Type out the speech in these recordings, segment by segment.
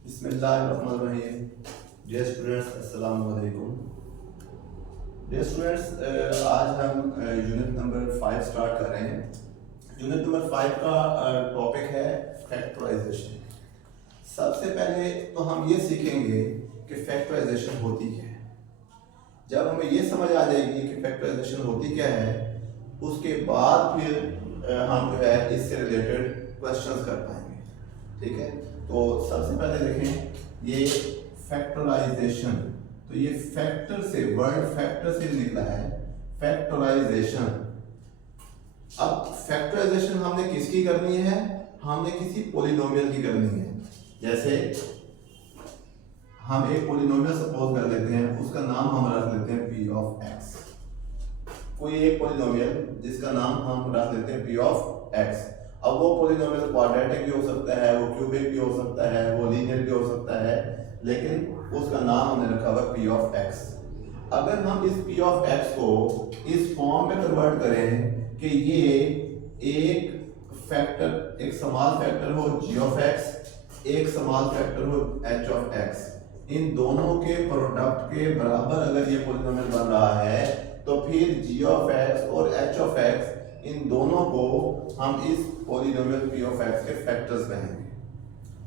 बिस्मिल्लाहिर्रहमानिर्रहीम। Dear students, अस्सलाम वालेकुम। डियर स्टूडेंट्स, आज हम यूनिट नंबर 5 स्टार्ट कर रहे हैं। यूनिट नंबर 5 का टॉपिक है फैक्टराइजेशन। सबसे पहले तो हम ये सीखेंगे कि फैक्टराइजेशन होती क्या है। जब हमें ये समझ आ जाएगी कि फैक्टराइजेशन होती क्या है, उसके बाद फिर हम जो है इससे रिलेटेड क्वेश्चंस कर पाएंगे। ठीक है, तो सबसे पहले देखें ये फैक्टराइजेशन। तो ये फैक्टर से, वर्ड फैक्टर से निकला है फैक्टराइजेशन। अब फैक्टराइजेशन हमने किसकी करनी है? हमने किसी पॉलिनोमियल की करनी है। जैसे हम एक पॉलिनोमियल सपोज कर लेते हैं, उसका नाम हम रख लेते हैं p ऑफ x। कोई एक पॉलिनोमियल जिसका नाम हम रख लेते हैं p ऑफ x। अब वो पॉलिनोमियल क्वाड्रेटिक भी हो सकता है, वो क्यूबिक भी हो सकता है, वो लीनियर भी हो सकता है, लेकिन उसका नाम हमने रखा हुआ p ऑफ x। अगर हम इस p ऑफ x को इस फॉर्म में कन्वर्ट करें कि ये एक फैक्टर, एक स्मॉल फैक्टर हो g ऑफ x, एक स्मॉल फैक्टर हो h ऑफ x, इन दोनों के प्रोडक्ट के बराबर अगर ये पॉलिनोमियल बन रहा है, तो फिर g ऑफ x और h ऑफ x, इन दोनों को हम इस पॉलिनोमियल p ऑफ x के फैक्टर्स कहेंगे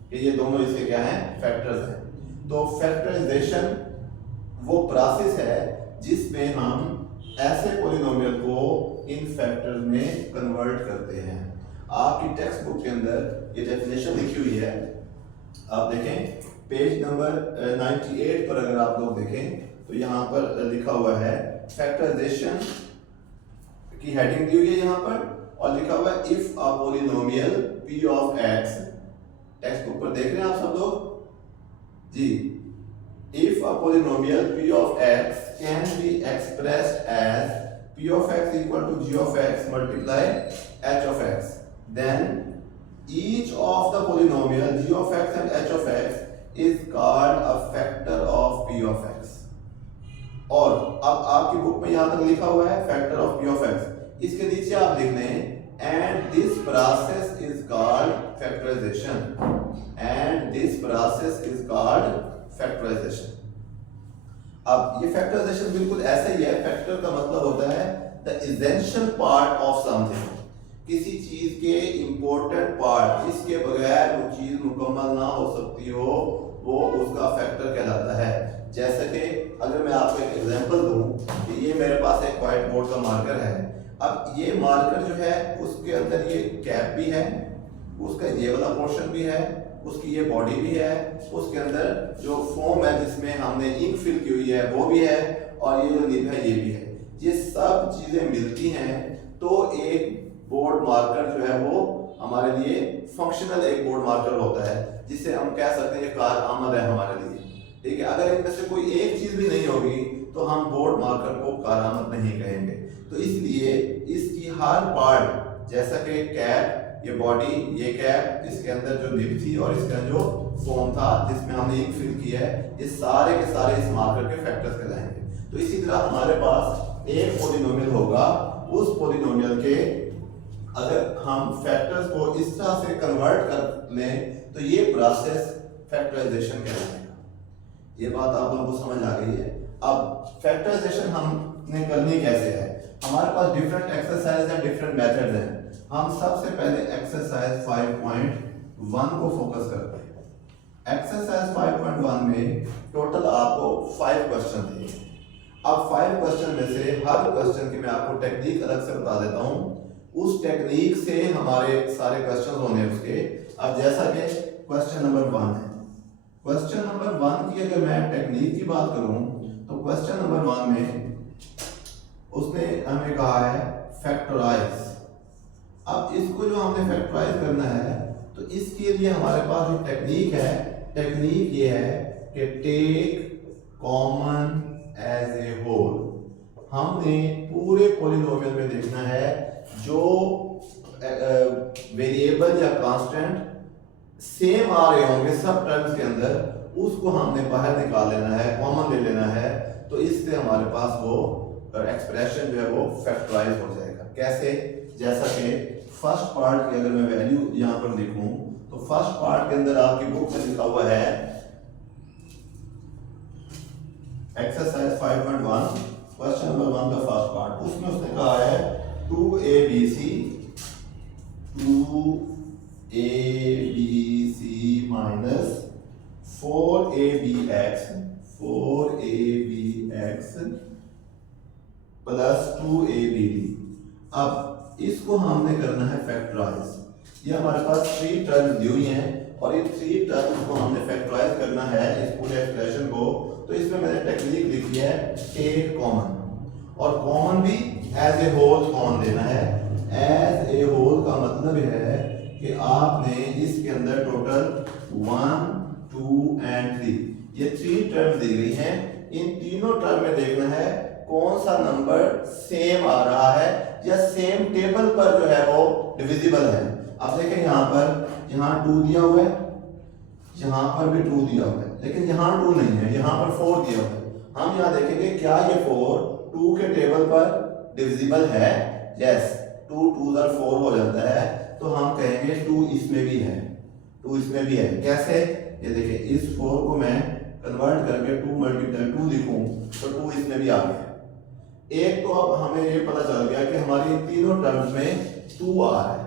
कि ये दोनों इसके क्या हैं? फैक्टर्स हैं। तो फैक्टराइजेशन वो प्रोसेस है जिसमें हम ऐसे पॉलिनोमियल को इन फैक्टर्स में कन्वर्ट करते हैं। आपकी टेक्स्ट बुक के अंदर ये डेफिनेशन लिखी हुई है, आप देखें पेज नंबर 98 पर। अगर आप लोग देखें तो यहाँ पर लिखा हुआ है फैक्टराइजेशन की हेडिंग दी हुई है यहाँ पर, और लिखा हुआ है if a polynomial p of x। Textbook पर देख रहे हैं आप सब लोग जी। If a polynomial p of x can be expressed as p of x equal to g of x multiply h of x, then each of the polynomial g of x and h of x is called a factor of p of x। और अब आपकी book में यहां तक लिखा हुआ है factor of p of x, इसके नीचे आप लिख लें and this process is called factorization, and this process is called factorization. अब ये फैक्टराइजेशन बिल्कुल ऐसे ही है। फैक्टर का मतलब होता है the essential part of something, किसी चीज के इंपॉर्टेंट पार्ट जिसके बगैर वो चीज मुकम्मल ना हो सकती हो, वो उसका फैक्टर कहलाता है। जैसे कि अगर मैं आपको एक एग्जांपल दूं कि ये मेरे पास एक व्हाइट बोर्ड का मार्कर है। अब ये मार्कर जो है उसके अंदर ये कैप भी है, उसका ये वाला पोर्शन भी है, उसकी ये बॉडी भी है, उसके अंदर जो फोम है जिसमें हमने इंक फिल की हुई है वो भी है, और ये जो निब है ये भी है। ये सब चीजें मिलती हैं तो एक बोर्ड मार्कर जो है वो हमारे लिए फंक्शनल एक बोर्ड मार्कर होता है, जिसे हम कह सकते हैं ये कारआमद है हमारे लिए। ठीक है, अगर इनमें से कोई एक चीज भी नहीं होगी तो हम बोर्ड मार्कर को कारआमद नहीं कहेंगे। तो इसलिए इसकी हर पार्ट, जैसा कि कैप, ये बॉडी, ये कैप, इसके अंदर जो निब थी और इसका जो फोम था जिसमें हमने इंक फिल की है, ये सारे के सारे इस मार्कर के फैक्टर्स कहलाएंगे। तो इसी तरह हमारे पास एक पॉलिनोमियल होगा, उस पॉलिनोमियल के अगर हम फैक्टर्स को इस तरह से कन्वर्ट कर लें तो ये प्रोसेस फैक्टराइजेशन कहलाएगा। ये बात आप लोगों को समझ आ गई है। अब फैक्टराइजेशन हमने करनी कैसे है? हमारे पास डिफरेंट एक्सरसाइज है, डिफरेंट मेथड्स हैं। हम सबसे पहले एक्सरसाइज 5.1 को फोकस करते हैं। एक्सरसाइज 5.1 में टोटल आपको 5 क्वेश्चन दिए। अब 5 क्वेश्चन में से हर क्वेश्चन की मैं आपको टेक्निक अलग से बता देता हूं, उस टेक्निक से हमारे सारे क्वेश्चन होने उसके। अब जैसा कि क्वेश्चन नंबर 1 है, क्वेश्चन नंबर 1 की अगर मैं टेक्निक की बात करूं तो क्वेश्चन नंबर 1 में उसने हमें कहा है फैक्टराइज। अब इसको जो हमने फैक्टराइज करना है तो इसके लिए हमारे पास जो टेक्निक है, टेक्निक ये है कि take common as a whole. हमने पूरे पॉलिनोमियल में देखना है जो वेरिएबल या कांस्टेंट सेम आ रहे होंगे सब टर्म्स के अंदर, उसको हमने बाहर निकाल लेना है, कॉमन ले लेना है। तो इससे हमारे पास वो एक्सप्रेशन जो है वो फैक्टराइज हो जाएगा। कैसे? जैसा कि फर्स्ट पार्ट की अगर मैं वैल्यू यहाँ पर लिखूं तो फर्स्ट पार्ट के अंदर आपकी बुक में लिखा हुआ है एक्सरसाइज 5.1 क्वेश्चन नंबर 1 का फर्स्ट पार्ट, उसमें उसने कहा है 2abc minus 4abx plus 2abd। अब इसको हमने करना है फैक्टराइज। ये हमारे पास 3 टर्म्स दी हुई हैं और इन 3 टर्म्स को हमने फैक्टराइज करना है इस पूरे एक्सप्रेशन को। तो इसमें मैंने टेक्निक लिखी है टेक कॉमन, और कॉमन भी एज ए होल कॉमन लेना है। एज ए होल का मतलब है कि आपने इसके अंदर टोटल 1 2 एंड 3 ये 3 टर्म दी गई हैं। इन तीनों टर्म में देखना है कौन सा नंबर सेम आ रहा है या सेम टेबल पर जो है वो डिविजिबल है। अब देखें यहाँ पर, यहाँ 2 दिया हुआ है, यहाँ पर भी 2 दिया हुआ है, लेकिन यहाँ 2 नहीं है, यहाँ पर 4 दिया हुआ है। हम यहाँ देखेंगे क्या ये 4 2 के टेबल पर डिविजिबल है। यस, 2 2 4 हो जाता है, तो हम कहेंगे 2 इसमें भी है, 2 इसमें भी है। कैसे? ये देखिए, इस 4 को मैं कन्वर्ट करके 2 मल्टीप्लाई 2 लिखूं तो 2 इसमें भी आ गया। एक तो अब हमें ये पता चल गया कि हमारी तीनों टर्म्स में 2 आ रहा है,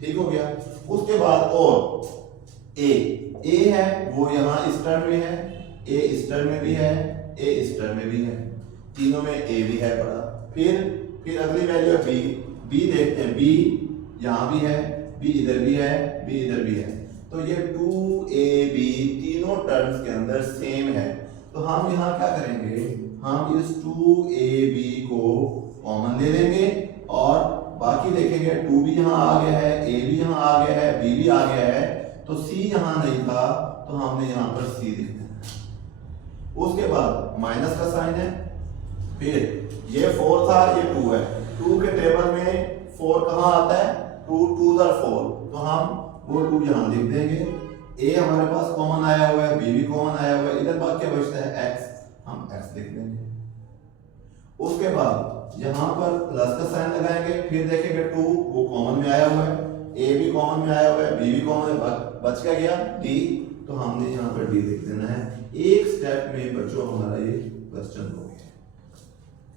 ठीक हो गया। उसके बाद और ए है वो यहाँ इस टर्म में है, ए इस टर्म में भी है, ए इस टर्म में भी है, तीनों में ए भी है पड़ा। फिर अगली वैल्यू है बी देखते हैं, बी यहाँ भी है, बी इधर भी है, बी इधर भी है। तो ये 2ab तीनों टर्म्स के अंदर सेम है। तो हम यहाँ क्या करेंगे, हम इस 2ab को कॉमन ले लेंगे और बाकी देखेंगे 2 भी यहाँ आ गया है, a भी यहाँ आ गया है, b भी आ गया है, तो c यहाँ नहीं था तो हमने यहाँ पर c लिख दिया। उसके बाद माइनस का साइन है, फिर ये 4 था, ये 2 है। 2 के टेबल में 4 कहाँ आता है, 2 2 4, तो हम वो 2 यहाँ लिख देंगे। a हमारे पास कॉमन आया हुआ है, b भी कॉमन आया हुआ है, इधर बात क्या बचता है x, हम x लिख देंगे। उसके बाद यहाँ पर प्लस का साइन लगाएंगे, फिर देखेंगे 2 वो कॉमन में आया हुआ है, a भी कॉमन में आया हुआ है, b भी कॉमन है, बच क्या गया d, तो हमने यहाँ पर d लिख देना है। एक स्टेप में बच्चों हमारा ये क्वेश्चन हो गया।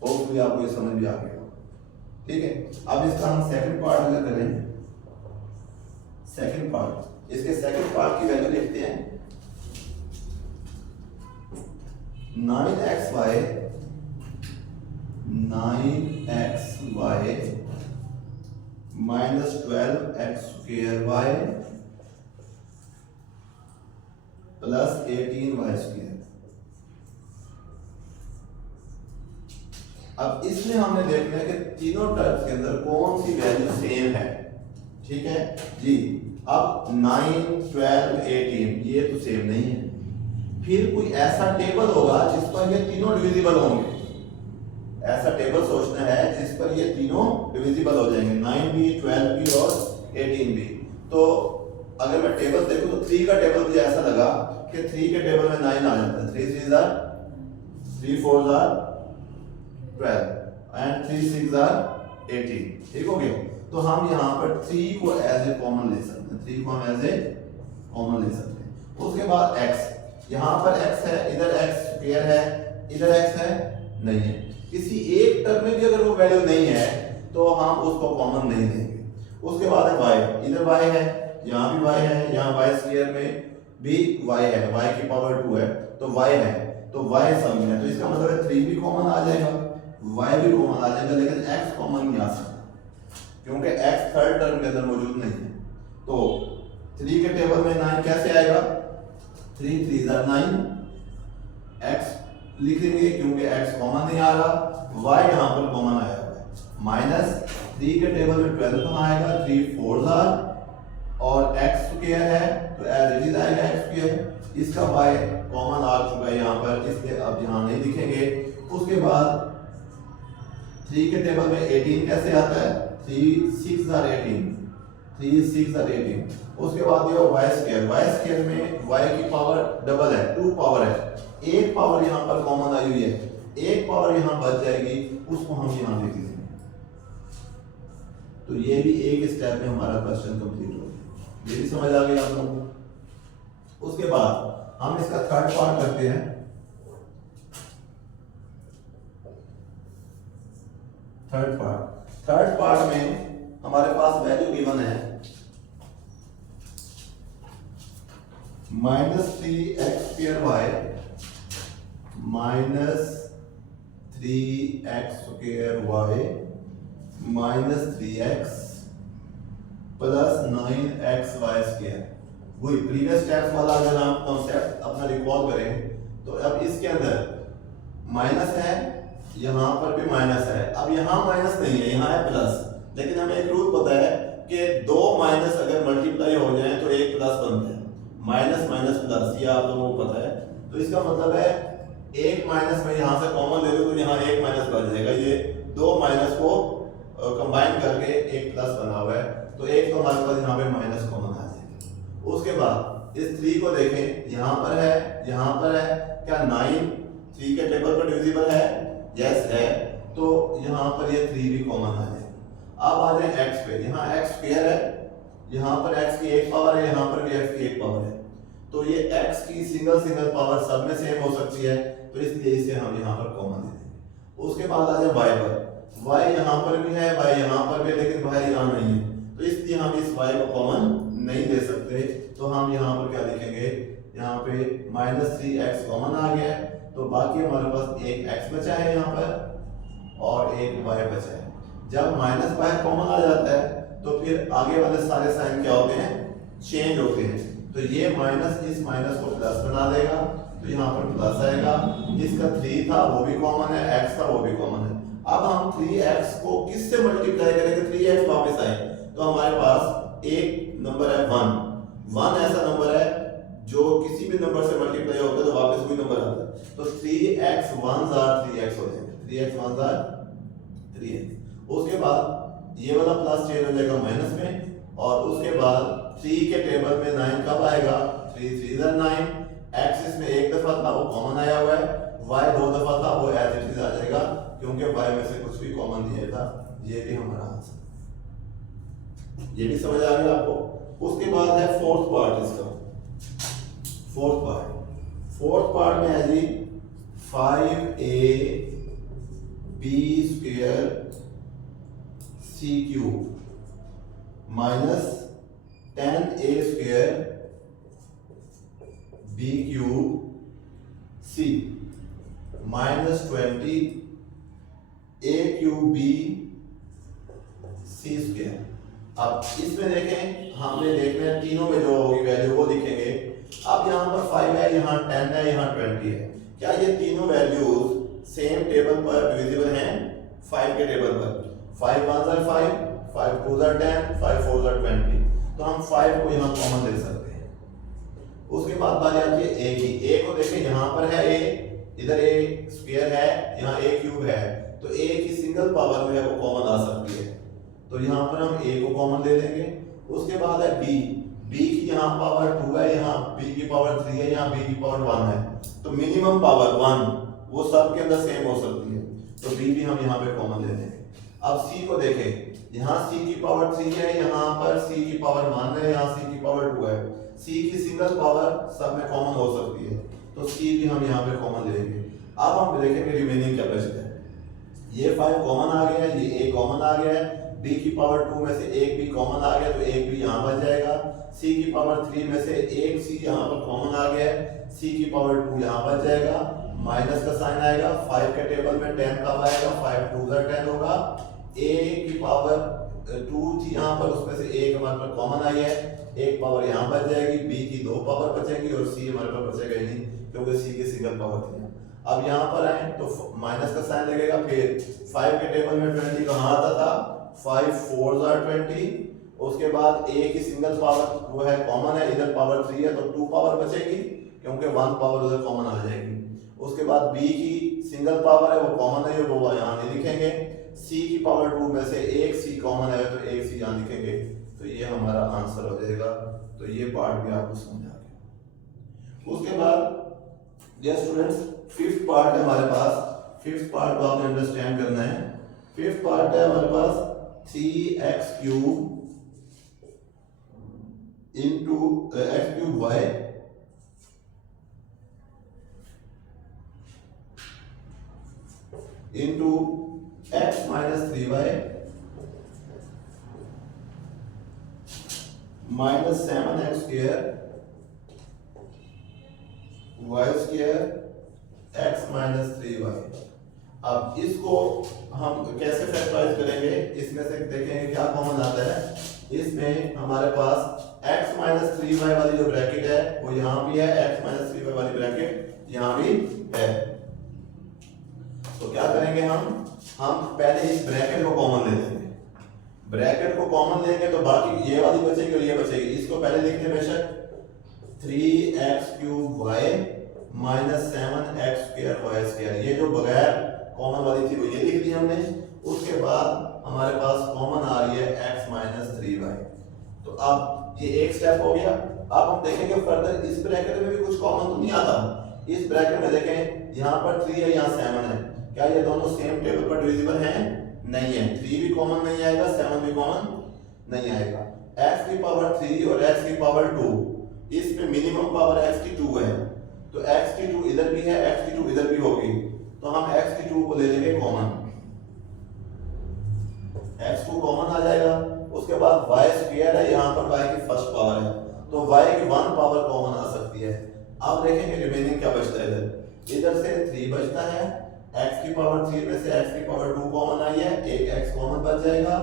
होपफुली आपको ये समझ भी आ गया, ठीक है। अब इसका हम सेकंड पार्ट अगर करें, सेकंड पार्ट, इसके सेकंड पार्ट की वैल्यू लिखते हैं 9xy minus 12x square y plus 18y square. अब इसमें हमने देखना है कि तीनों टर्म्स के अंदर कौन सी वैल्यू सेम है, ठीक है जी। अब 9 12 18 ये तो सेम नहीं है, फिर कोई ऐसा टेबल होगा जिस पर ये तीनों डिविजिबल होंगे। ऐसा टेबल सोचना है जिस पर ये तीनों डिविजिबल हो जाएंगे, 9 भी 12 भी और 18 भी। तो अगर मैं टेबल देखूं तो 3 का टेबल मुझे ऐसा लगा कि 3 के टेबल में 9 आ जाता है, 3 3 3 4 12 एंड 3 6 18, ठीक हो गया। तो हम यहाँ पर 3 को एज ए कॉमन ले सकते हैं, 3 को हम एज ए कॉमन ले सकते हैं। उसके बाद x, यहाँ पर x है, इधर x स्क्वायर है, इधर x है नहीं है। किसी एक टर्म में भी अगर वो वैल्यू नहीं है तो हम उसको कॉमन नहीं लेंगे। उसके बाद है y, इधर y है, यहाँ भी y है, यहाँ y स्क्वायर में भी y है, y की पावर 2 है, तो y है, तो y सब में है, तो इसका मतलब है 3 भी कॉमन आ जाएगा, y भी कॉमन आ जाएगा, लेकिन x कॉमन नहीं आ सकता क्योंकि x थर्ड टर्म के अंदर मौजूद नहीं है। तो 3 के टेबल में 9 कैसे आएगा, 3 3 9, x लिख लेंगे क्योंकि x कॉमन नहीं आ रहा, y यहाँ पर कॉमन आया हुआ है, माइनस 3 के टेबल में 12 कहाँ आएगा, 3 4 और x स्क्वायर है तो एज इट इज आएगा x स्क्वायर। इसका y कॉमन आ चुका है यहाँ पर, इसलिए अब यहाँ नहीं लिखेंगे। उसके बाद 3 के टेबल में 18 कैसे आता है, 3 6 18, 3 6 18। उसके बाद ये y स्क्वायर में y की पावर डबल है, 2 पावर है, एक पावर यहाँ पर कॉमन आई हुई है, एक पावर यहाँ बच जाएगी, उसको हम यहाँ लिख लेंगे। तो ये भी एक स्टेप में हमारा क्वेश्चन कंप्लीट हो गया। ये भी समझ आ गई आप लोगों को। उसके बाद हम इसका थर्ड पार्ट करते हैं। थर्ड पार्ट में हमारे पास वैल्यू गिवन है -3x² -3x² -3x plus 9xy²। वही प्रीवियस स्टेप्स वाला अगर हम कॉन्सेप्ट अपना रिकॉल करें तो अब इसके अंदर माइनस है, यहाँ पर भी माइनस है। अब यहाँ माइनस नहीं है, यहाँ है प्लस, लेकिन हमें एक रूल पता है कि दो माइनस अगर मल्टीप्लाई हो जाए तो एक प्लस बनता है। माइनस माइनस प्लस, ये आप लोगों को पता है। तो इसका मतलब है एक माइनस में यहाँ से कॉमन ले लो तो यहाँ एक माइनस बच जाएगा। ये दो माइनस को कंबाइन करके एक प्लस बना हुआ है, तो एक तो हमारे पास यहाँ पे माइनस कॉमन आ जाएगा। उसके बाद इस 3 को देखें, यहाँ पर है, यहाँ पर है, क्या 9 3 के टेबल पर डिविजिबल है? यस है, तो यहाँ पर ये 3 भी कॉमन आ जाएगा। अब आ जाए x पे, यहाँ x स्क्वायर है, यहाँ पर x की एक पावर है, यहाँ पर भी x की एक पावर है, तो ये x की सिंगल पावर सब में सेम हो सकती है, तो इसलिए इसे हम यहाँ पर कॉमन दे देंगे। उसके बाद आ जाए y पर, y यहाँ पर भी है, y यहाँ पर भी है, लेकिन y यहाँ नहीं है, तो इसलिए हम इस y को कॉमन नहीं दे सकते। तो हम यहाँ पर क्या लिखेंगे, यहाँ पे -3x कॉमन आ गया है, तो बाकी हमारे पास एक x बचा है यहाँ पर और एक y बचा है। जब माइनस बाहर कॉमन आ जाता है तो फिर आगे वाले सारे साइन क्या होते हैं, चेंज होते हैं। तो ये माइनस इस माइनस को प्लस बना देगा, तो यहाँ पर प्लस आएगा। इसका 3 था वो भी कॉमन है, x था वो भी कॉमन है। अब हम 3x को किससे मल्टीप्लाई करेंगे, 3x वापस आए तो हमारे पास एक नंबर है 1 ऐसा नंबर है जो किसी भी नंबर से मल्टीप्लाई होता है तो वापस वही नंबर आता है। तो 3x 1 3x हो जाएगा, 3x 1 3x। उसके बाद ये वाला प्लस चेंज हो जाएगा माइनस में, और उसके बाद 3 के टेबल में 9 कब आएगा, 3 3 9। x इसमें एक दफा था वो कॉमन आया हुआ है, y 2 दफा था वो एज इट इज आ जाएगा, क्योंकि y में से कुछ भी कॉमन दिया था। ये भी हमारा आंसर, ये भी समझ आ गया आपको। उसके बाद है फोर्थ पार्ट, इसका फोर्थ पार्ट में है जी 5ab² c³ -10a² b³ c -20a³ c²। अब इसमें देखें, हमने देखना है तीनों में जो होगी वैल्यू वो लिखेंगे। अब यहाँ पर 5 है, यहाँ 10 है, यहाँ 20 है। क्या ये तीनों वैल्यूज सेम टेबल पर डिविजिबल हैं? 5 के टेबल पर 5 1 5, 5 2 10, 5 4 20, तो हम 5 को यहाँ कॉमन ले सकते हैं। उसके बाद बात आती है a की। a को देखें, यहाँ पर है a, इधर a स्क्वायर है, यहाँ a क्यूब है, तो a की सिंगल पावर में है वो कॉमन आ सकती है, तो यहाँ पर हम a को कॉमन ले लेंगे। उसके बाद है b की यहाँ पावर 2 है, यहाँ b की पावर 3 है, यहाँ b की पावर 1 है, तो मिनिमम पावर 1 वो सब के अंदर सेम हो सकती है, तो b भी हम यहाँ पे कॉमन ले लेंगे। अब c को देखें, यहाँ c की पावर 3 है, यहाँ पर c की पावर 1 है, यहाँ c की पावर 2 है, c की सिंगल पावर सब में कॉमन हो सकती है, तो c भी हम यहाँ पे कॉमन ले लेंगे। अब हम देखेंगे रिमेनिंग कैपेसिटी, ये 5 कॉमन आ गया है, ये a कॉमन आ गया है, b की पावर 2 में से एक भी कॉमन आ गया तो एक भी यहाँ बच जाएगा, c की पावर 3 में से एक c यहाँ पर कॉमन आ गया है, c की पावर 2 यहाँ बच जाएगा, माइनस का साइन आएगा। 5 के टेबल में 10 कब आएगा, 5 2 10 होगा, a की पावर 2 थी यहाँ पर, उसमें से एक हमारे पास कॉमन आई है, एक पावर यहाँ बच जाएगी, b की 2 पावर बचेगी और c हमारे पास बचेगा ही नहीं क्योंकि c की सिंगल पावर थी। अब यहाँ पर आए तो माइनस का साइन लगेगा, फिर 5 के टेबल में 20 कहाँ आता था, 5 4 20। उसके बाद a की सिंगल पावर वो है कॉमन है, इधर पावर 3 है तो 2 पावर बचेगी क्योंकि 1 पावर उधर कॉमन आ जाएगी। उसके बाद b की सिंगल पावर है वो कॉमन है, वो यहाँ नहीं लिखेंगे। c की पावर 2 में से एक c कॉमन है तो एक c यहाँ लिखेंगे, तो ये हमारा आंसर हो जाएगा। तो ये पार्ट भी आपको समझ आ गया। उसके बाद डियर स्टूडेंट्स, फिफ्थ पार्ट है हमारे पास। फिफ्थ पार्ट को आपने अंडरस्टैंड करना है। फिफ्थ पार्ट है हमारे पास 3x³ into x cube y into x minus 3y minus 7x square y square x minus 3y। अब इसको हम कैसे फैक्टराइज करेंगे, इसमें से देखेंगे क्या कॉमन आता है। इसमें हमारे पास x माइनस 3y वाली जो ब्रैकेट है वो यहाँ भी है, x माइनस 3y वाली ब्रैकेट यहाँ भी है। तो क्या करेंगे हम पहले इस ब्रैकेट को कॉमन ले लेंगे। ब्रैकेट को कॉमन लेंगे तो बाकी ये वाली बचेगी और ये बचेगी। इसको पहले लिख लें बेशक 3x cube y minus 7x square y square. ये जो बगैर कॉमन वाली थी वो ये लिख दी हमने। उसके बाद हमारे पास कॉमन आ रही है x माइनस 3y। तो अब ये एक स्टेप हो गया। अब हम देखेंगे फर्दर इस ब्रैकेट में भी कुछ कॉमन तो नहीं आता। इस ब्रैकेट में देखें यहाँ पर 3 है, यहाँ 7 है। क्या ये दोनों सेम टेबल पर डिविजिबल हैं? नहीं है। 3 भी कॉमन नहीं आएगा, 7 भी कॉमन नहीं आएगा। x की पावर 3 और x की पावर 2, इसमें मिनिमम पावर x की 2 है। तो x की 2 इधर भी है, x की 2 इधर भी होगी। तो हम x की 2 को ले लेंगे कॉमन, x2 कॉमन आ जाएगा। उसके बाद y स्क्वायर है, यहाँ पर y की फर्स्ट पावर है तो y की 1 पावर कॉमन आ सकती है। अब देखेंगे रिमेनिंग क्या बचता है। इधर से 3 बचता है, x की पावर 3 में से x की पावर 2 कॉमन आई है, एक x कॉमन बच जाएगा।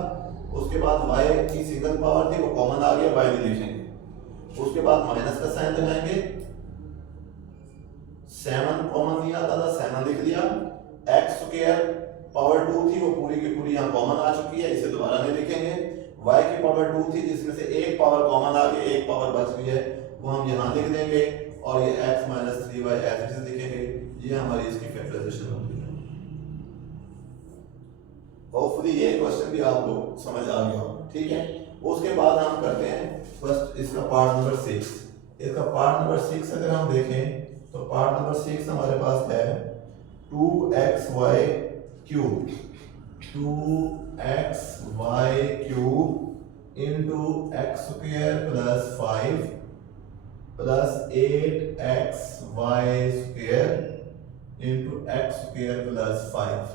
उसके बाद y की सिंगल पावर थी वो कॉमन आ गया, y नहीं लिखेंगे। उसके बाद माइनस का साइन लगाएंगे, 7 कॉमन नहीं आता था, 7 लिख दिया। x स्क्वायर पावर 2 थी वो पूरी की पूरी यहाँ कॉमन आ चुकी है, इसे दोबारा नहीं लिखेंगे। y की पावर 2 थी जिसमें से एक पावर कॉमन आ गई, एक पावर बच गई है, वो हम यहाँ लिख देंगे। और ये x माइनस 3y ऐसे लिखेंगे। ये हमारी इसकी फैक्टराइजेशन होती है। होपफुली ये क्वेश्चन भी आपको समझ आ गया होगा, ठीक है। उसके बाद हम करते हैं फर्स्ट इसका पार्ट नंबर 6। इसका पार्ट नंबर 6 अगर हम देखें तो पार्ट नंबर 6 हमारे पास है 2xy cube 2xy cube into x square plus 5 plus 8xy square into x square plus 5।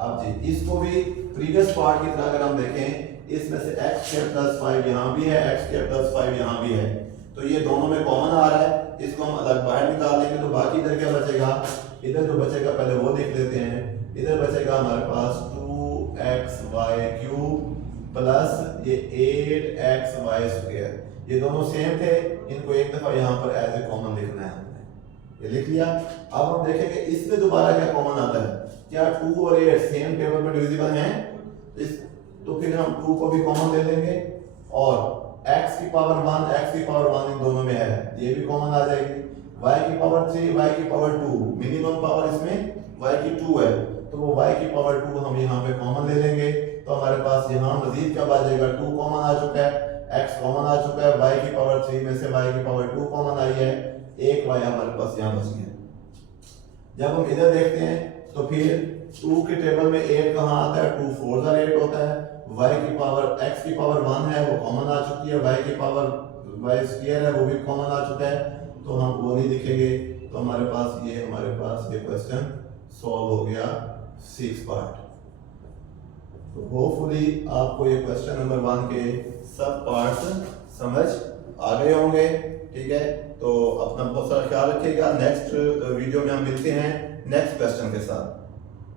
अब जी इसको भी प्रीवियस पार्ट की तरह अगर हम देखें, इसमें से x स्क्वायर प्लस 5 यहाँ भी है, x स्क्वायर प्लस 5 यहाँ भी है। तो ये दोनों में कॉमन आ रहा है, इसको हम अलग बाहर निकाल देंगे। तो बाकी इधर क्या बचेगा, इधर जो बचेगा पहले वो देख लेते हैं। इधर बचेगा हमारे पास 2xy क्यूब प्लस ये 8xy स्क्वायर। ये दोनों सेम थे, इनको एक दफा यहाँ पर एज ए कॉमन लिखना है हमने, ये लिख लिया। अब हम देखेंगे इसमें दोबारा क्या कॉमन आता है। क्या 2 और 8 सेम टेबल पर डिविजिबल हैं? तो फिर हम 2 को भी कॉमन ले लेंगे और x की पावर 1 x की पावर 1 इन दोनों में है, ये भी कॉमन आ जाएगी। y की पावर 3 y की पावर 2, मिनिमम पावर इसमें y की 2 है तो वो y की पावर 2 हम यहाँ पे कॉमन ले लेंगे। तो हमारे पास यहाँ मजीद क्या बचेगा, 2 कॉमन आ चुका है, x कॉमन आ चुका है, y की पावर 3 में से y की पावर 2 कॉमन आई है, एक y हमारे पास यहाँ बच गया। जब हम इधर देखते हैं तो फिर 2 के टेबल में 8 कहाँ आता है, 2 4 का 8 होता है। y की पावर x की पावर 1 है वो कॉमन आ चुकी है, y की पावर y स्क्वायर है वो भी कॉमन आ चुका है, तो हम वो नहीं लिखेंगे। तो हमारे पास ये क्वेश्चन सॉल्व हो गया 6 पार्ट। तो होपफुली आपको ये क्वेश्चन नंबर 1 के सब पार्ट्स समझ आ गए होंगे, ठीक है। तो अपना बहुत सारा ख्याल रखिएगा। नेक्स्ट वीडियो में हम मिलते हैं नेक्स्ट क्वेश्चन के साथ।